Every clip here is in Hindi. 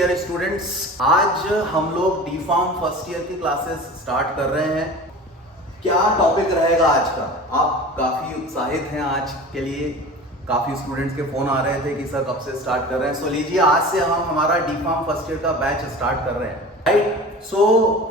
डियर स्टूडेंट्स, आज हम लोग डी फार्म फर्स्ट ईयर की क्लासेस स्टार्ट कर रहे हैं। क्या टॉपिक रहेगा आज का? आप काफी उत्साहित हैं आज के लिए। काफी स्टूडेंट्स के फोन आ रहे थे कि सर कब से स्टार्ट कर रहे हैं। सो लीजिए, आज से हम हमारा डी फार्म फर्स्ट ईयर का बैच स्टार्ट कर रहे हैं, राइट। सो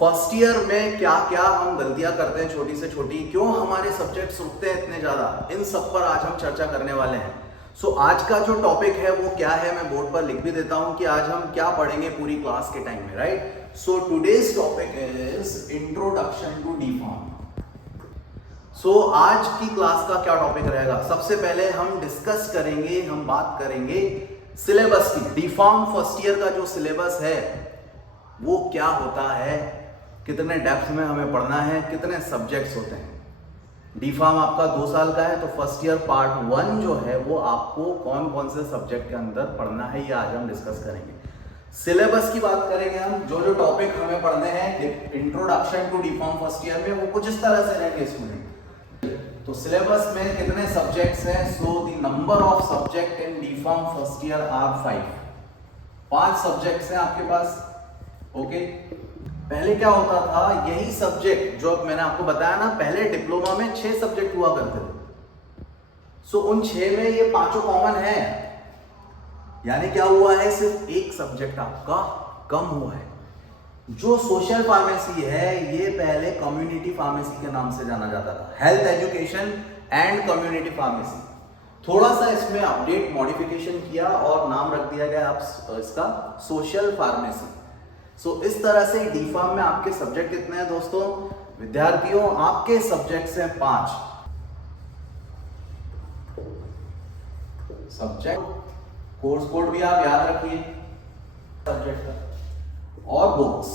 फर्स्ट ईयर में क्या क्या हम गलतियां करते हैं, छोटी से छोटी, क्यों हमारे सब्जेक्ट्स रुकते हैं इतने ज्यादा, इन सब पर आज हम चर्चा करने वाले हैं। सो आज का जो टॉपिक है वो क्या है, मैं बोर्ड पर लिख भी देता हूं कि आज हम क्या पढ़ेंगे पूरी क्लास के टाइम में, right. So today's topic is introduction to D pharm. सो आज की क्लास का क्या टॉपिक रहेगा? सबसे पहले हम डिस्कस करेंगे, हम बात करेंगे सिलेबस की। डी फार्म फर्स्ट ईयर का जो सिलेबस है वो क्या होता है, कितने डेप्थ में हमें पढ़ना है, कितने सब्जेक्ट्स होते हैं। डी फार्म आपका 2 साल का है, तो फर्स्ट ईयर पार्ट 1 जो है वो आपको कौन कौन से सब्जेक्ट के अंदर पढ़ना है, ये आज हम डिस्कस करेंगे। सिलेबस की बात करेंगे हम, जो जो टॉपिक हमें पढ़ने हैं introduction to D pharm first year में, वो कुछ इस तरह से रहेंगे स्टूडेंट। तो सिलेबस में कितने सब्जेक्ट्स हैं? So the number of subject in D pharm first year are 5 subjects हैं आपके पास, ओके। पहले क्या होता था, यही सब्जेक्ट जो मैंने आपको बताया ना, पहले डिप्लोमा में 6 सब्जेक्ट हुआ करते थे। सो उन 6 में ये 5 कॉमन है, यानी क्या हुआ है, सिर्फ एक सब्जेक्ट आपका कम हुआ है। जो सोशल फार्मेसी है ये पहले कम्युनिटी फार्मेसी के नाम से जाना जाता था, health education and community pharmacy. थोड़ा सा इसमें अपडेट मॉडिफिकेशन किया और नाम रख दिया गया आप इसका सोशल फार्मेसी। सो इस तरह से डी फार्म में आपके सब्जेक्ट कितने हैं दोस्तों? विद्यार्थियों, आपके सब्जेक्ट्स हैं 5 सब्जेक्ट। कोर्स कोड भी आप याद रखिए सब्जेक्ट का, और बुक्स।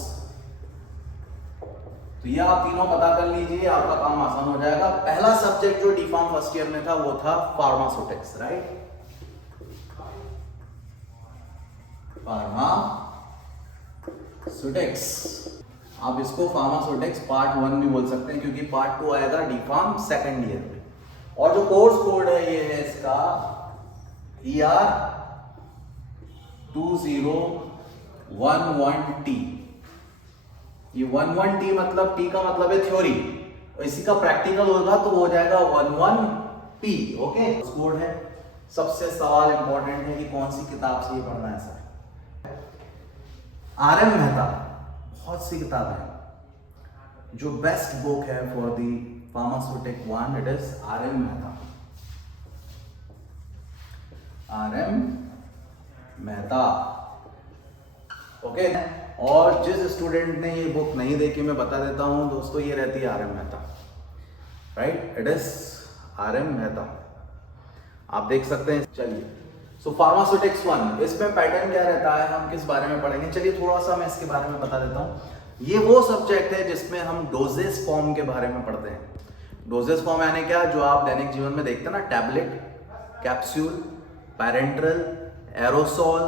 तो ये आप तीनों पता कर लीजिए, आपका काम आसान हो जाएगा। पहला सब्जेक्ट जो डी फार्म फर्स्ट ईयर में था वो था फार्मास्यूटिक्स, राइट। फार्मास्यूटिक्स, आप इसको फार्मास्यूटिक्स पार्ट 1 भी बोल सकते हैं, क्योंकि पार्ट 2 आएगा डी फार्म सेकेंड ईयर में। और जो कोर्स कोड है ये है इसका ER 2011T। ये 11T मतलब T का मतलब है थ्योरी, और इसी का प्रैक्टिकल होगा तो हो जाएगा 11P, ओके। कोड है। सबसे सवाल इंपॉर्टेंट है कि कौन सी किताब से ये पढ़ना है सर? RM मेहता, बहुत सी किताब है। जो बेस्ट बुक है for the pharmaceutic 1, it is RM Mehta. RM Mehta, okay. और जिस स्टूडेंट ने ये बुक नहीं देखी, मैं बता देता हूं दोस्तों, ये रहती है RM Mehta, right. It is RM Mehta, आप देख सकते हैं। चलिए, सो फार्मास्यूटिक्स 1, इसमें पैटर्न क्या रहता है, हम किस बारे में पढ़ेंगे? चलिए थोड़ा सा मैं इसके बारे में बता देता हूं। ये वो सब्जेक्ट है जिसमें हम डोजेस फॉर्म के बारे में पढ़ते हैं। डोजेस फॉर्म यानी क्या? जो आप दैनिक जीवन में देखते हैं ना, tablet, capsule, parenteral, aerosol,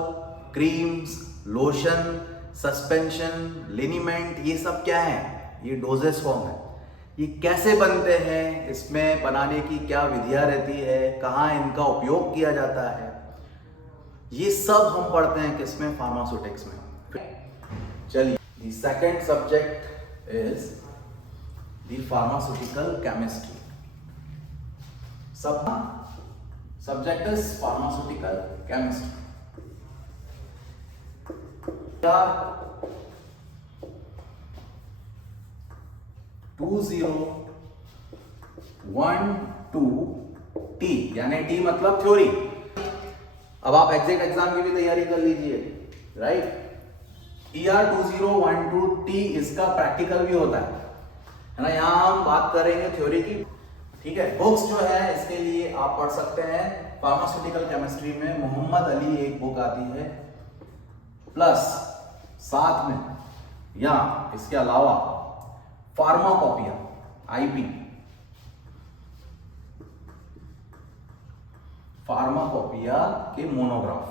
creams, lotion, suspension, liniment, ये सब क्या है? ये डोजेस फॉर्म है। ये कैसे बनते हैं, इसमें बनाने की क्या विधियां रहती है, कहाँ इनका उपयोग किया जाता है, ये सब हम पढ़ते हैं किसमें? फार्मास्यूटिक्स में। चलिए, the second subject is the pharmaceutical chemistry. Subject is pharmaceutical chemistry. 2012T, यानी T मतलब थ्योरी। अब आप एग्जैक्ट एग्जाम की भी तैयारी कर लीजिए, राइट। ER 2012T इसका प्रैक्टिकल भी होता है ना। यहां हम बात करेंगे थ्योरी की, ठीक है। बुक्स जो है इसके लिए आप पढ़ सकते हैं फार्मास्यूटिकल केमिस्ट्री में मोहम्मद अली एक बुक आती है, प्लस साथ में या इसके अलावा फार्माकोपिया IP, फार्माकोपिया के मोनोग्राफ।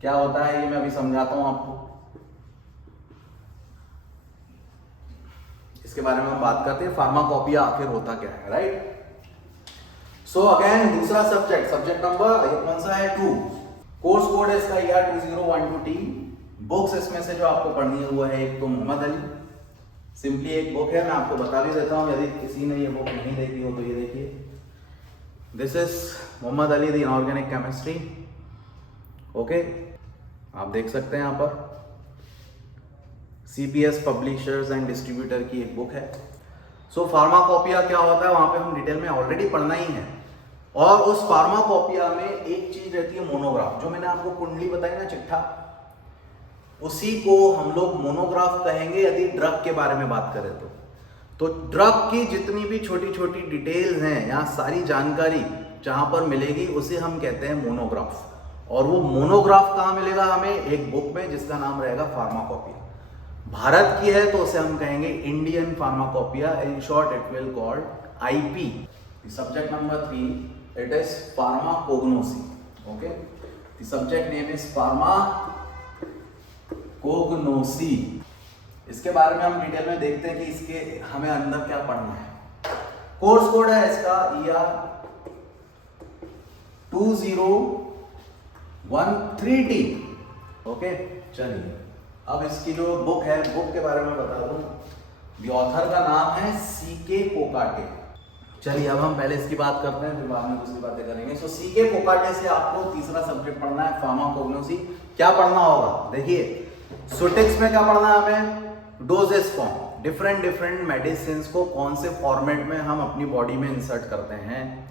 क्या होता है ये मैं अभी समझाता हूं आपको, इसके बारे में हम बात करते हैं। फार्माकोपिया आखिर होता क्या है, राइट। सो अगेन दूसरा सब्जेक्ट नंबर कौन सा है? 2। कोर्स कोड है इसका ER 2012T। बुक्स इसमें से जो आपको पढ़नी है वो है एक तो मोहम्मद अली, सिंपली एक बुक है, मैं आपको बता भी देता हूँ यदि किसी ने ये बुक नहीं देखी हो तो ये देखिए, this is Mohammed Ali the inorganic chemistry. Okay, आप देख सकते हैं यहाँ पर CPS पब्लिशर्स एंड डिस्ट्रीब्यूटर की एक बुक है। सो फार्माकोपिया क्या होता है वहां पे हम डिटेल में ऑलरेडी पढ़ना ही है। और उस फार्माकोपिया में एक चीज रहती है मोनोग्राफ, जो मैंने आपको कुंडली बताई ना चिट्ठा, उसी को हम लोग मोनोग्राफ कहेंगे यदि ड्रग के बारे में बात करें तो ड्रग की जितनी भी छोटी छोटी डिटेल्स हैं या सारी जानकारी जहां पर मिलेगी उसे हम कहते हैं मोनोग्राफ। और वो मोनोग्राफ कहाँ मिलेगा हमें? एक बुक में जिसका नाम रहेगा फार्माकोपिया। भारत की है तो उसे हम कहेंगे Indian pharmacopoeia, in short it will called IP। Subject number 3, it is pharmacognosy. Okay, the subject name is pharmacognosy. इसके बारे में हम डिटेल में देखते हैं कि इसके हमें अंदर क्या पढ़ना है। कोर्स कोड है इसका ER 2013T। ओके, चलिए अब इसकी जो बुक है, बुक के बारे में बता दूं। द ऑथर का नाम है CK कोकाटे। चलिए अब हम पहले इसकी बात करते हैं, फिर बाद में दूसरी बातें करेंगे। सो CK कोकाटे से आपको तीसरा सब्जेक्ट पढ़ना है फार्माकोग्नोसी। क्या पढ़ना होगा? देखिए, सुटिक्स में क्या पढ़ना है हमें? डोजेस फॉर्म, डिफरेंट मेडिसिन को कौन से फॉर्मेट में हम अपनी बॉडी में इंसर्ट करते हैं,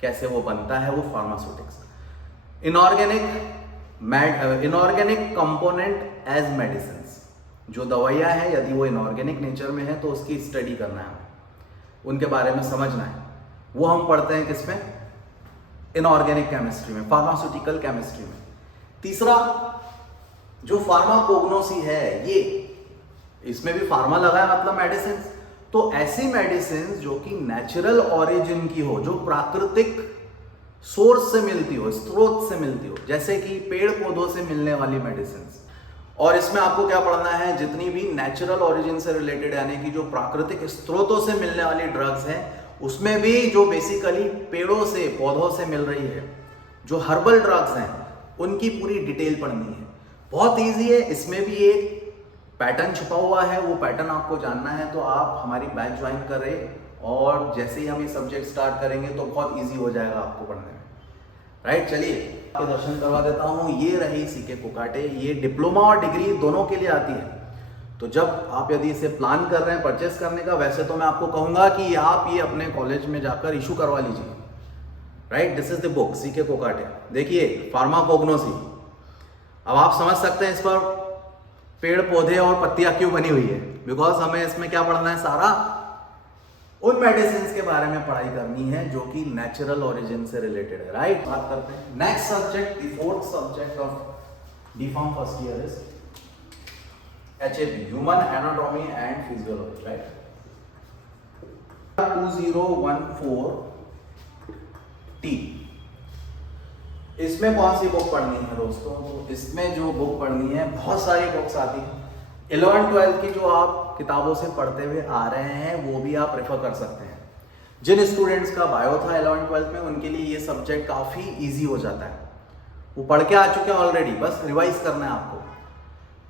कैसे वो बनता है, वो pharmaceutics. Inorganic component as medicine, जो दवाइयां हैं यदि वो इनऑर्गेनिक नेचर में है तो उसकी स्टडी करना है, उनके बारे में समझना है। वो हम पढ़ते हैं किसमें? इनऑर्गेनिक केमिस्ट्री में, फार्मास्यूटिकल केमिस्ट्री में। तीसरा जो फार्माकोग्नोसी है, ये इसमें भी फार्मा लगा है मतलब मेडिसिन। तो ऐसी मेडिसिन जो कि नेचुरल ऑरिजिन की हो, जो प्राकृतिक सोर्स से मिलती हो, स्रोत से मिलती हो, जैसे कि पेड़ पौधों से मिलने वाली मेडिसिन। और इसमें आपको क्या पढ़ना है? जितनी भी नेचुरल ओरिजिन से रिलेटेड यानी कि जो प्राकृतिक स्रोतों से मिलने वाली ड्रग्स हैं, उसमें भी जो बेसिकली पेड़ों से, पौधों से मिल रही है, जो हर्बल ड्रग्स हैं, उनकी पूरी डिटेल पढ़नी है। बहुत इजी है, इसमें भी एक पैटर्न छुपा हुआ है, वो पैटर्न आपको जानना है तो आप हमारी बैच ज्वाइन करें, और जैसे ही हम ये सब्जेक्ट स्टार्ट करेंगे तो बहुत ईजी हो जाएगा आपको पढ़ने में। राइट, चलिए आपके दर्शन करवा देता हूँ। ये रही CK कोकाटे। ये डिप्लोमा और डिग्री दोनों के लिए आती है। तो जब आप यदि इसे प्लान कर रहे हैं परचेस करने का, वैसे तो मैं आपको कहूंगा कि आप ये अपने कॉलेज में जाकर इशू करवा लीजिए। Right, this is the book CK Kokate. देखिए, फार्माकोग्नोसी। अब आप समझ सकते हैं इस पर पेड़ पौधे और पत्तियां क्यों बनी हुई है, बिकॉज हमें इसमें क्या पढ़ना है? सारा उन मेडिसिन के बारे में पढ़ाई करनी है जो कि नेचुरल ओरिजिन से रिलेटेड है। राइट, बात करते हैं next subject, the fourth subject of DPharm first year is HAP, human anatomy and physiology. Right, 2014T। इसमें कौन सी बुक पढ़नी है दोस्तों? इसमें जो बुक पढ़नी है, बहुत सारी बुक्स आती है 11th-12th की, जो आप किताबों से पढ़ते हुए आ रहे हैं, वो भी आप रेफर कर सकते हैं। जिन स्टूडेंट्स का बायो था 11th-12th में, उनके लिए ये सब्जेक्ट काफ़ी इजी हो जाता है, वो पढ़ के आ चुके हैं ऑलरेडी, बस रिवाइज करना है आपको।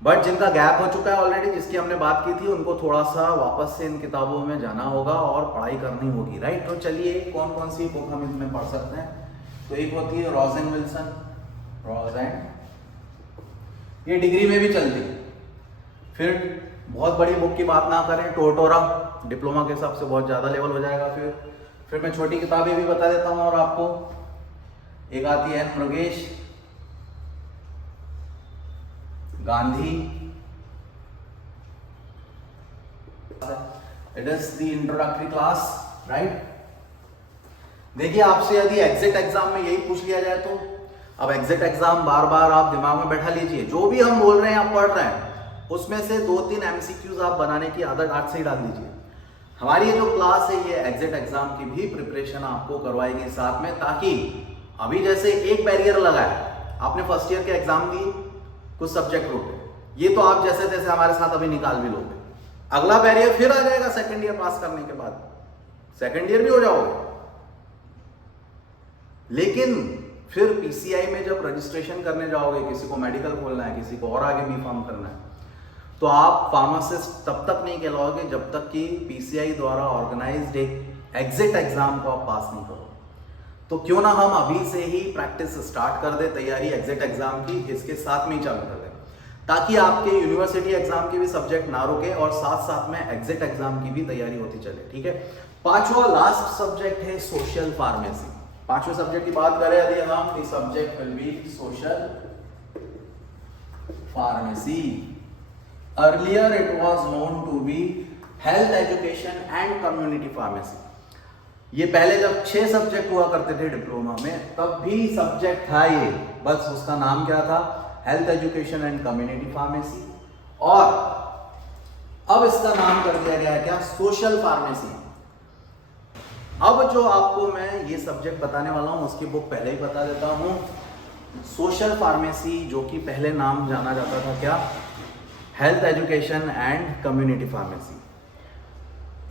बट जिनका गैप हो चुका है ऑलरेडी, जिसकी हमने बात की थी, उनको थोड़ा सा वापस से इन किताबों में जाना होगा और पढ़ाई करनी होगी। राइट, तो चलिए कौन कौन सी बुक हम इसमें पढ़ सकते हैं? तो एक होती है रॉज एंड विल्सन, ये डिग्री में भी चलती है। फिर बहुत बड़ी बुक की बात ना करें, टोटोरा, डिप्लोमा के हिसाब से बहुत ज़्यादा लेवल हो जाएगा। फिर मैं छोटी किताबें भी बता देता हूँ और आपको। एक आती है Murugesh Gandhi, it is the introductory class. Right, देखिए आपसे यदि एग्जिट एग्जाम में यही पूछ लिया जाए तो, अब एग्जिट एग्जाम बार बार आप दिमाग में बैठा लीजिए, जो भी हम बोल रहे हैं आप पढ़ रहे हैं, उसमें से 2-3 MCQs आप बनाने की आदत आज से ही डाल दीजिए। हमारी ये जो क्लास है, ये एग्जिट एग्जाम की भी प्रिपरेशन आपको करवाएगी साथ में, ताकि अभी जैसे एक बैरियर लगा है, आपने फर्स्ट ईयर के एग्जाम दिए, कुछ सब्जेक्ट रोके, ये तो आप जैसे तैसे हमारे साथ अभी निकाल भी लोगे। अगला बैरियर फिर आ जाएगा सेकेंड ईयर पास करने के बाद, सेकेंड ईयर भी हो जाओगे। लेकिन फिर पीसीआई में जब रजिस्ट्रेशन करने जाओगे, किसी को मेडिकल खोलना है, किसी को और आगे बी फार्म करना है, तो आप फार्मासिस्ट तब तक नहीं कहलाओगे जब तक कि पीसीआई द्वारा ऑर्गेनाइज्ड एक एग्जिट एग्जाम को आप पास नहीं करो। तो क्यों ना हम अभी से ही प्रैक्टिस स्टार्ट कर दे, तैयारी एग्जिट एग्जाम की इसके साथ में ही चालू कर दें, ताकि आपके यूनिवर्सिटी एग्जाम के भी सब्जेक्ट ना रुके और साथ साथ में एग्जिट एग्जाम की भी तैयारी होती चले। ठीक है, पांचवा लास्ट सब्जेक्ट है सोशल फार्मेसी। पांचवें सब्जेक्ट की बात करें यदि हम, the subject will be social pharmacy. Earlier it was known to be health education and community pharmacy. ये पहले जब 6 सब्जेक्ट हुआ करते थे डिप्लोमा में, तब भी सब्जेक्ट था ये, बस उसका नाम क्या था, health education and community pharmacy. और अब इसका नाम कर दिया गया है क्या, सोशल फार्मेसी। अब जो आपको मैं ये सब्जेक्ट बताने वाला हूं उसकी बुक पहले ही बता देता हूं। सोशल फार्मेसी, जो कि पहले नाम जाना जाता था क्या, health education and community pharmacy.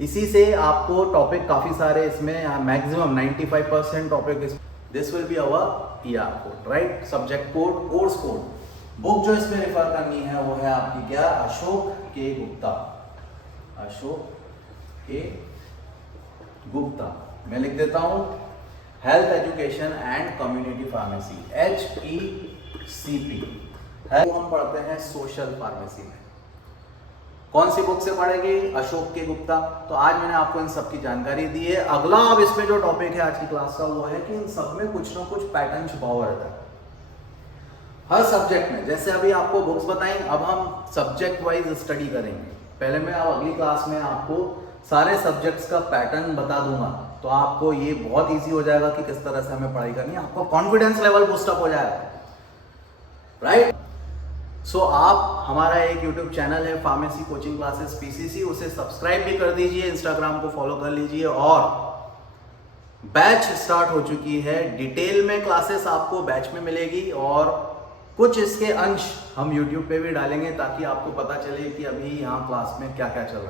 इसी से आपको टॉपिक काफी सारे इसमें, maximum 95% topic, this will be our ER code, right, subject code, course code. Book जो इसमें रेफर करनी है वो है आपकी क्या, अशोक के गुप्ता। अशोक के गुप्ता, मैं लिख देता हूं health education and community pharmacy, HECP है। वो हम पढ़ते हैं सोशल फार्मेसी में। कौन सी बुक से पढ़ेंगे, अशोक के गुप्ता। तो आज मैंने आपको इन सब की जानकारी दी है। अगला अब इसमें जो टॉपिक है आज की क्लास का वो है कि इन सब में कुछ ना कुछ पैटर्न छुपा हुआ रहता है हर सब्जेक्ट में। जैसे अभी आपको बुक्स बताई, अब हम सब्जेक्ट वाइज स्टडी करेंगे। पहले मैं अब अगली क्लास में आपको सारे सब्जेक्ट्स का पैटर्न बता दूंगा, तो आपको ये बहुत इजी हो जाएगा कि किस तरह से हमें पढ़ाई करनी है, आपको कॉन्फिडेंस लेवल बूस्टअप हो जाएगा, राइट। सो आप, हमारा एक यूट्यूब चैनल है फार्मेसी कोचिंग क्लासेस PCC, उसे सब्सक्राइब भी कर दीजिए, इंस्टाग्राम को फॉलो कर लीजिए। और बैच स्टार्ट हो चुकी है, डिटेल में क्लासेस आपको बैच में मिलेगी और कुछ इसके अंश हम यूट्यूब पे भी डालेंगे ताकि आपको पता चले कि अभी यहाँ क्लास में क्या क्या चल रहा है।